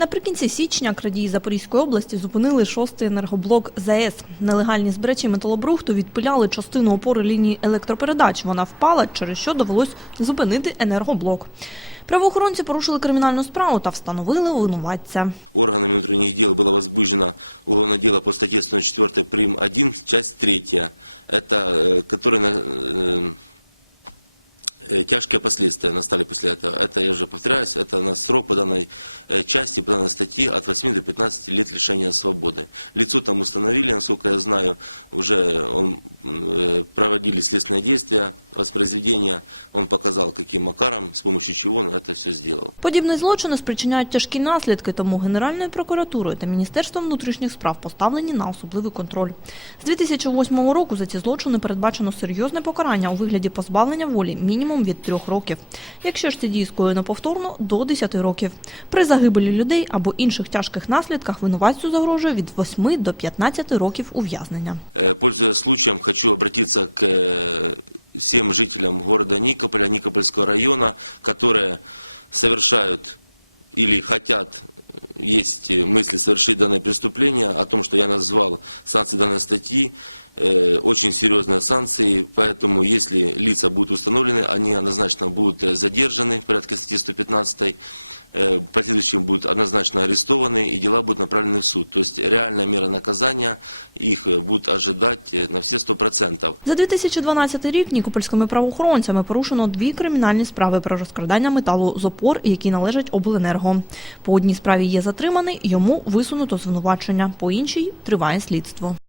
Наприкінці січня крадії Запорізької області зупинили шостий енергоблок ЗАЕС. Нелегальні збирачі металобрухту відпиляли частину опори лінії електропередач. Вона впала, через що довелось зупинити енергоблок. Правоохоронці порушили кримінальну справу та встановили винуватця. Органами внутренних дел было возбуждено уголовное дело по статье 104 прим. 1, часть 3. Это, тяжкие последствия настали после этого. Это, я уже повторяюсь, это на срок по данной э, части, по данной статье от 8 до 15 лет лишения свободы. Лицо там установили, насколько я знаю, уже он, э, проводили следственные действия, воспроизведения. Он показал, каким макаром, с помощью чего он это все сделал. Подібні злочини спричиняють тяжкі наслідки, тому Генеральною прокуратурою та Міністерством внутрішніх справ поставлені на особливий контроль. З 2008 року за ці злочини передбачено серйозне покарання у вигляді позбавлення волі мінімум від трьох років. Якщо ж ці дії скоєно повторно, до 10 років. При загибелі людей або інших тяжких наслідках винуватцю загрожує від 8 до 15 років ув'язнення. Э, Пользуясь случаем, хочу обратиться к э, всем жителям города Никополя, Никопольского района, которые совершают или хотят, э, есть э, мысли совершить данное преступление, о том, что я назвал санкции данной статьи, э, очень серьезные санкции, поэтому если лица будут установлены, они однозначно будут э, задержаны в порядке статьи 115 э, в последующем будут однозначно арестованы и дела будут направлены в суд. То есть реальная мера наказания их э, будут ожидать э, на все 100%. За 2012 рік нікопольськими правоохоронцями порушено дві кримінальні справи про розкрадання металу з опор, які належать обленерго. По одній справі є затриманий, йому висунуто звинувачення, по іншій триває слідство.